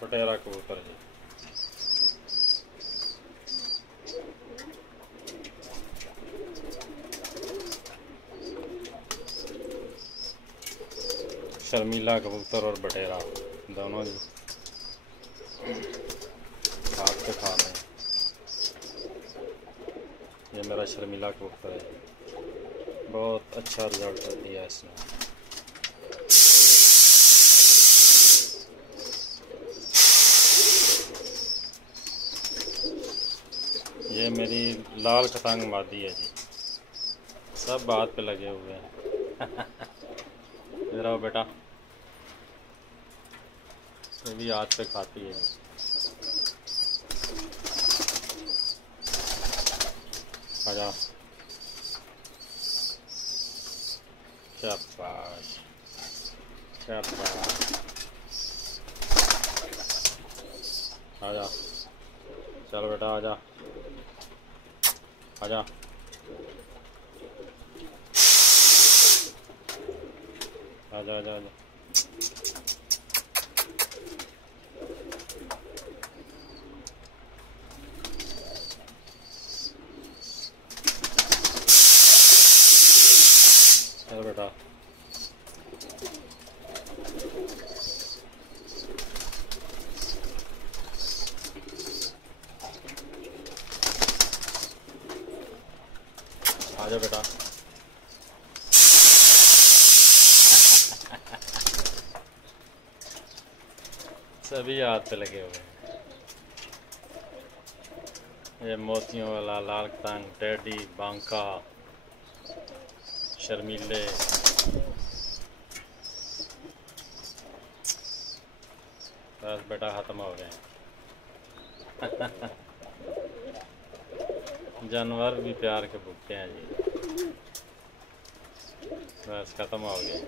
बटेरा कबूतर जी। शर्मीला कबूतर और बटेरा दोनों जी हाथ पे खा रहे हैं। ये मेरा शर्मीला कबूतर है, बहुत अच्छा रिजल्ट दिया इसने। ये मेरी लाल खटांग मादी है जी, सब हाथ पे लगे हुए हैं। इधर आओ बेटा, ये भी हाथ पे खाती है। आजा, शाबाश शाबाश, आजा, चल बेटा आजा आजा। आजा आजा आजा, चल बेटा। आजा बेटा। सभी हाथ पे लगे हुए हैं। ये मोतियों वाला, लाल खटांग, टेडी, बांका, शर्मीले, बस बेटा ख़त्म हो गए। जानवर भी प्यार के भूखते हैं जी, बस ख़त्म हो गए।